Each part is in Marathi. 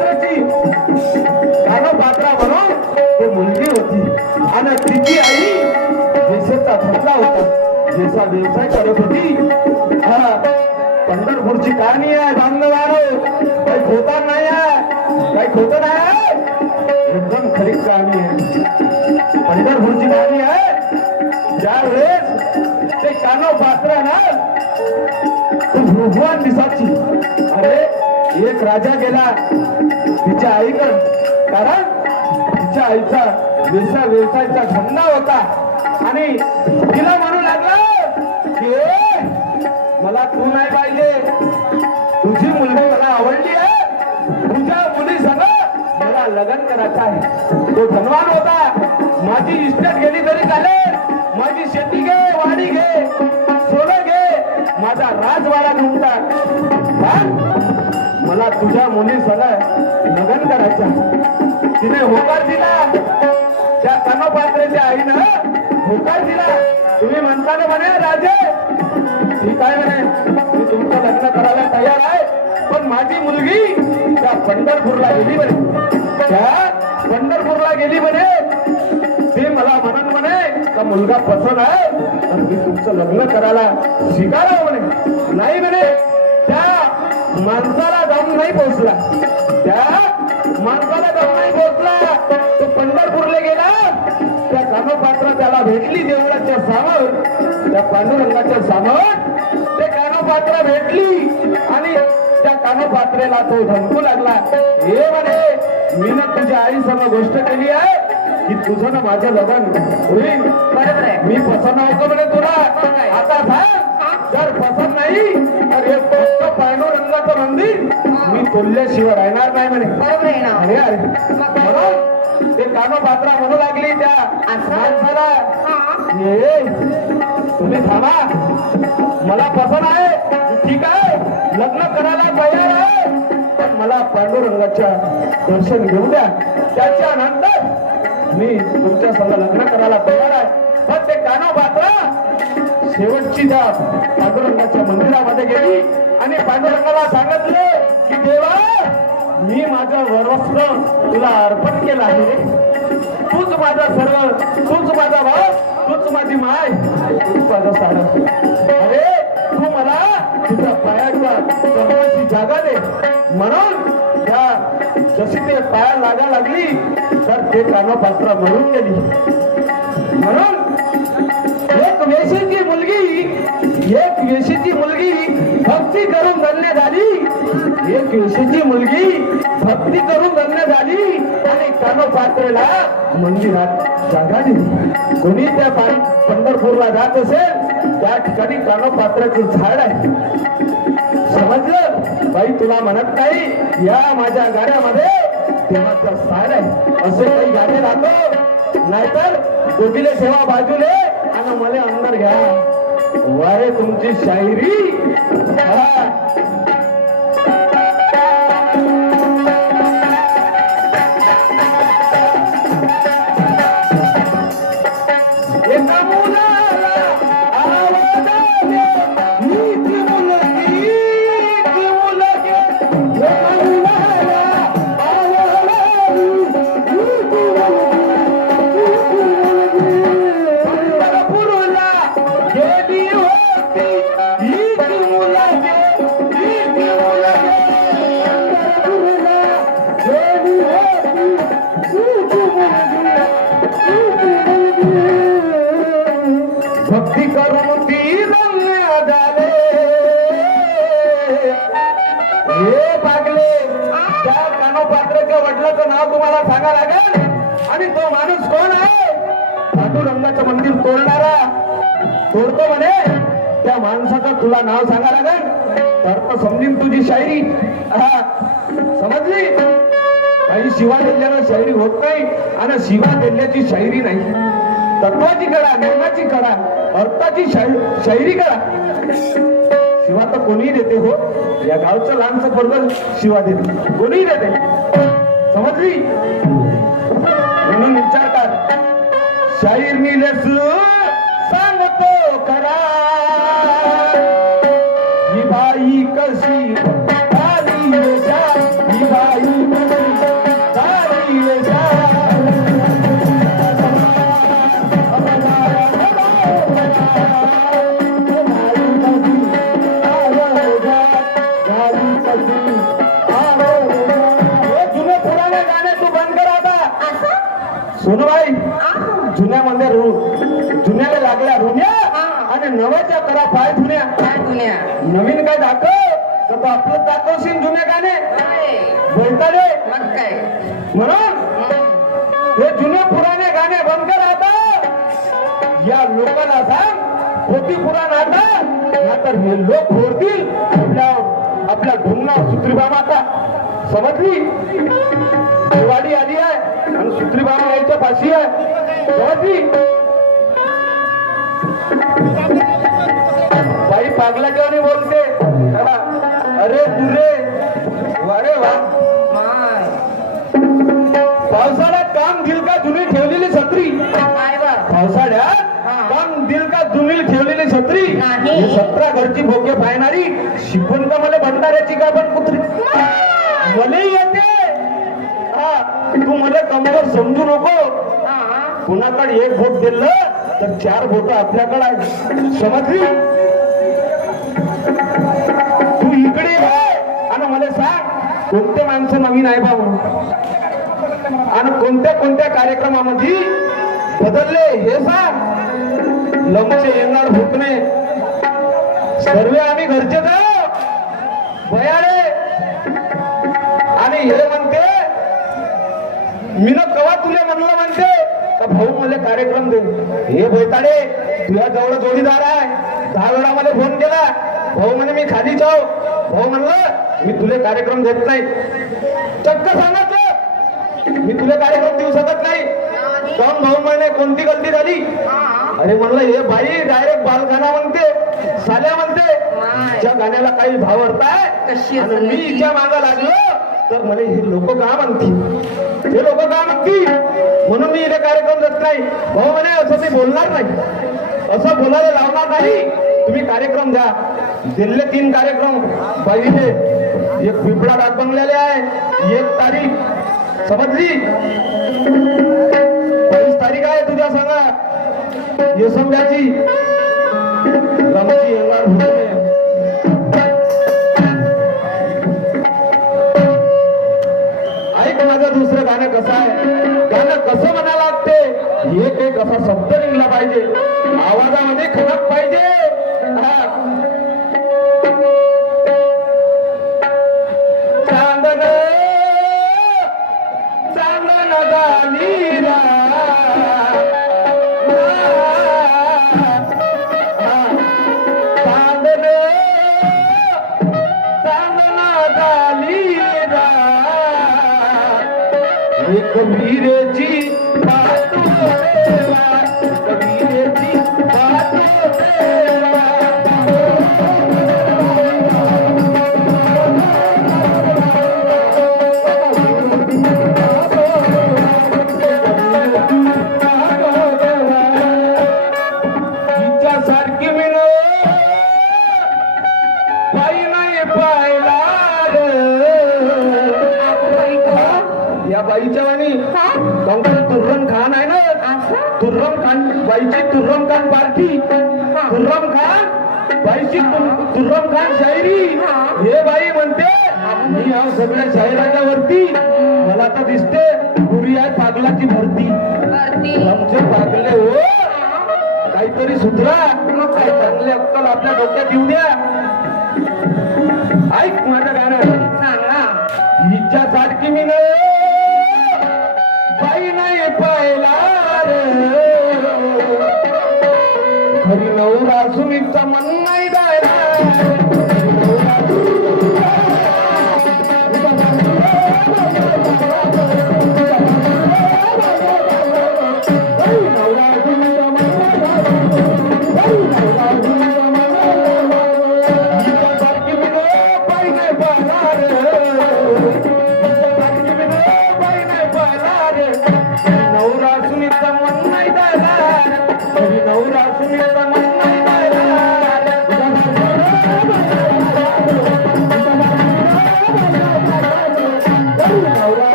पात्राची पात्रा म्हणून ते मुलगी होती आणि तिची आई देशाचा धंदा होता, देशा व्यवसाय करत होती. पंढरपूरची कहाणी आहे बांधवारो, काही खोटा नाही आहे, काही खोटं नाही आहे, एकदम खरी कहाणी आहे. पंढरपूरची कहाणी आहे. ज्या वेळेस ते कानो पात्र ना भगवान दिसाची, अरे एक राजा गेला तिच्या आईकडं, कारण तिच्या आईचा व्यवसायाचा धंदा होता आणि तिला म्हणू लागला की मला तू नाही पाहिजे, तुझी मुलगी मला आवडली आहे, तुझ्या मुली संग मला लग्न करायचं आहे. तो धनवान होता, माझी इस्टेट गेली तरी चालेल, माझी शेती घे, वाडी घे, सोनं घे, माझा राजवाडा घेऊन टाक, पण मला तुझ्या मुली संग लग्न करायचं. तिने होकार दिला, त्या कानोपात्राच्या आईनं होकार दिला. तुम्ही म्हणता ना म्हणे राजे, ठीक आहे म्हणे, मी तुमचं लग्न करायला तयार आहे, पण माझी मुलगी त्या पंढरपूरला गेली म्हणे, त्या पंढरपूरला गेली म्हणे, ते मला म्हणत म्हणे का मुलगा पसंत आहे तर मी तुमचं लग्न करायला स्वीकारावं म्हणे. नाही म्हणे, त्या माणसाला दम नाही पोहोचला, त्या माणसाला दम नाही पोहोचला. तो पंढरपूरला गेला, त्या कानोपात्र त्याला भेटली देवळाच्या समोर, त्या पांडुरंगाच्या समोर ते कानोपात्र भेटली आणि त्या कानोपात्रेला तो धमकू लागला, हे म्हणे मी ना तुझ्या आई समोर गोष्ट केली आहे की तुझं ना माझं लग्न होईल, बरोबर आहे, मी पसंत होतो म्हणे तुला, आता सांग जर पसंत नाही तर हे फक्त पांडुरंगाचं मंदिर मी तोडल्याशिवाय राहणार नाही म्हणे. बरोबर आहे ना. अरे अरे म्हणून ते कानोपात्रा म्हणू लागली त्या माणसाला, तुम्ही थांबा, मला पसंत आहे, ठीक आहे, लग्न करायला तयार आहे, पण मला पांडुरंगाच्या दर्शन घेऊ द्या, त्याच्यानंतर मी तुमच्या संग लग्न करायला तयार आहे. पण ते कानोपात्रा शेवटची त्या पांडुरंगाच्या मंदिरामध्ये गेली आणि पांडुरंगाला सांगितले की देवा, मी माझं वरवस्त्र तुला अर्पण केलं आहे, तूच माझा सर्व, तूच माझा भाव, तूच माझी माय, तूच माझा साडा. अरे तू मला तुझ्या पायाच्या कमळाची जागा दे. म्हणून त्या जशी ते पाया लागा लागली तर ते कानोपात्रा म्हणून गेली. म्हणून एक वेशीची मुलगी भक्ती करून धन्य झाली, एक वेशीची मुलगी भक्ती करून धन्य झाली आणि कानोपात्रेला मंदिरात जागा दिली. कोणी त्या पंढरपूरला जात असेल त्या ठिकाणी कानोपात्राचं झाड आहे. समजलं बाई, तुला म्हणत नाही या माझ्या गाड्यामध्ये देवाचा साड आहे, असे काही गाडी राहतो, नाहीतर दोघीले ठेवा बाजूले आणि मला अंदर घ्या. वारे तुमची शायरी. भक्ती करून ती रम्य झाले, हे पागले, त्या कानोपात्राच्या वडिलाचं नाव तुम्हाला सांगा लागेल आणि तो माणूस कोण आहे? पांडुरंगाचं मंदिर तोडणारा, तोडतो म्हणे, त्या माणसाचं तुला नाव सांगा लागेल तर समजीन तुझी शायरी. समजली? काही शिवा दिल्यानं शायरी होत नाही आणि शिवा दिल्याची शायरी नाही. तत्वाची कळा, ज्ञानाची कळा, अर्थाची शायरी कळा. शिवा तर कोणीही देते हो, या गावचं लहानचं पोरगं शिवा देते, कोणीही देते. समजली? म्हणून विचारतात शाहीर नीलेस सांगतो करा ही बाई कशी आली, ही बाई जुने गाणे तू बंद कर आता. असं सोनूबाई आहो. जुन्यामध्ये जुन्याला लागल्या रुण्या आणि नव्याच्या करा पाय धुण्या. काय दुनिया नवीन काय दाखव तर तू आपलं दाखवशील जुने गाणे काय बोलता रे. मग काय म्हणून हे जुने पुराणे गाणे बंद कर आता. या लोकांना सांग खोटी पुराण आता नाहीतर हे लोक फोडतील आपल्या ढुंगणा सुत्रीबा माता. समजली. दिवाळी आली आहे आणि सुत्रीबामा यायच्या पाशी आहे. समजली. बाई पागलाच्याने बोलते अरे पुरे वारे वा. माय पावसाळ्यात काम दिल का जुनी ठेवलेली छत्री. काय बा पावसाळ्यात काम दिल का जुनी ठेवलेली छत्री. नाही. हे 17 घरची भोगे पाहणारी शिकवण का मला भंडाऱ्याची का पण कुत्री मले येते. हा तू मला कमवर समजू नको. कुणाकडे एक बोट दिलं तर 4 बोट आपल्याकडे आहे. समजली. तू इकडे आहे आणि मला सांग कोणते माणसं नवीन आहे बा म्हणून आणि कोणत्या कोणत्या कार्यक्रमामध्ये बदलले हे सांग. लमचे येणार भुकणे सर्व आम्ही घरचे जाऊ बयारे. आणि हे म्हणते मी न कवा तुला म्हणलं म्हणते का भाऊ मला कार्यक्रम दे. हे बैताडे तुझ्या जवळ जोडीदार आहे. 10 वेळा मला फोन केला भाऊ म्हणे मी खाली जाऊ. भाऊ म्हणलं मी तुला कार्यक्रम देत नाही. चक्क सांगितलं मी तुला कार्यक्रम देऊ शकत नाही. काऊन भाऊ म्हणे कोणती गलती झाली. अरे म्हणलं हे बाई डायरेक्ट बालगाणा म्हणते साल्या म्हणते. ज्या गाण्याला काही भाव अर्थ आहे आणि मी हिच्या मागा लागलो तर मला हे लोक का म्हणतील. हे लोक का म्हणतील म्हणून मी इथे कार्यक्रम देत नाही. भाऊ म्हणे असं ते बोलणार नाही. असं बोलायला लावणार नाही. तुम्ही कार्यक्रम द्या. दिल्ले 3 कार्यक्रम बाईने. एक पिपळा राग बंगल्याले आहे. 1 तारीख समजली. 22 तारीख आहे तुझ्या सांगा येसंब्याची रमची येणार भुकणे. ऐक माझं दुसरं गाणं कसं आहे. गाणं कसं म्हणा लागते एक एक असा शब्द निघला पाहिजे. आवाजामध्ये खणक पाहिजे. चांदन चांदन गालीरा चांदन चांदन गालीरा कबीरेची बात देवा. कबीरेची बात देवा. तिच्यासारखी मिळ बाई नाही पाहिला या बाईच्या वाणी. तुर्रम खान आहे ना. तुर्रम खान बाईची तुर्रम खान पार्टी. तुर्रम खान बाईची तुर्रम खान शायरी. हे बाई म्हणते मी या सगळ्या शायराच्या वरती मला तर दिसते पुरी आहे पागलाची भरती. आमचे पागले हो काहीतरी सुधरा. काही चांगले अक्कल आपल्या डोक्यात येऊ द्या. ऐक माझं गाणं सांगा. हिच्यासारखी मी बाई नाही पाहिला खरी नवरा सुमीचं मन नाही द्यायला. नवरा सुनीचा मन नाही द्यायला.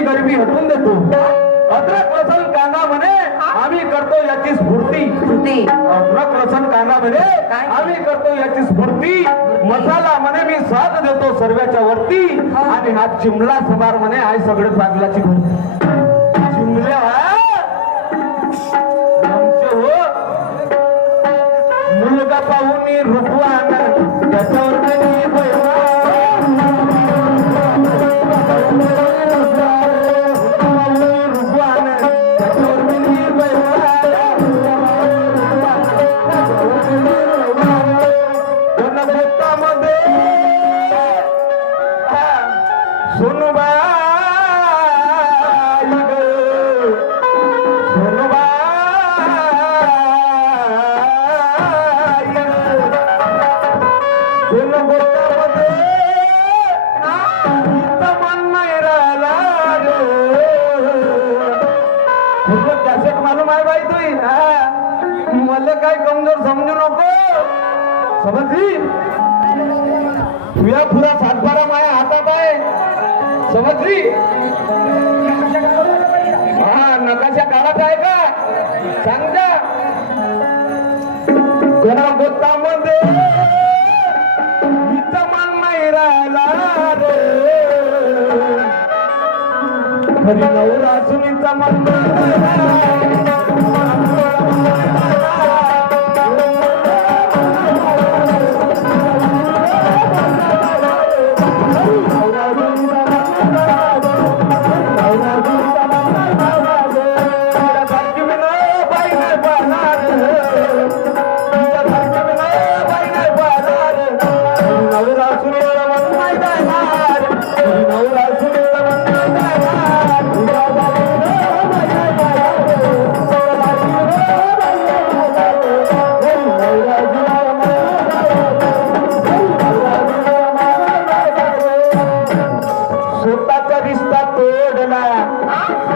मी गरिबी हटवून देतो. अद्रक लसूण कांदा म्हणे आम्ही करतो याची स्फूर्ती. कृती अद्रक लसूण कांदा म्हणे काय? आम्ही करतो याची स्फूर्ती. मसाला म्हणे मी साथ देतो सर्व्याच्या वरती. आणि हा चिमला समार म्हणे आहे सगळे पागलाची भरती. चिमल्या आमचे हो मुलगा पाहून रूपवान त्याच्यावर कधी बैठा. रूपवान त्याच्यावर कधी बैठा. जनपोतामध्ये सोनुबाई ग सोनुबाई जनपोतामध्ये इथं मन नाही राहिला रे. तुझं कॅसेट मालूम आहे बाई तुही मला काय कमजोर समजू नको समजली. तुझ्या पुरा सातबारा माया हातात आहे समजली. हा नकाशा काढायचा आहे का सांगता. गणगोतामध्ये इथं मन नाही राहिला रे. खरी नवरा सुनीचा मन नाही राहिला.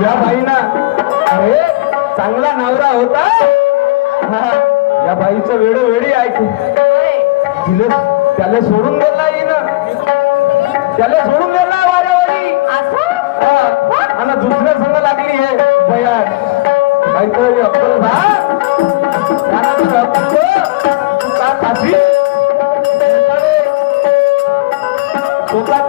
या बाईना अरे चांगला नवरा होता. या बाईचं वेळोवेळी ऐकू तिले त्याला सोडून दिला येईन. त्याला सोडून दिला वाऱ्यावरी आणि दुसऱ्या संघ लागली आहे बयार काहीतरी अक्कल का खाशी स्वतः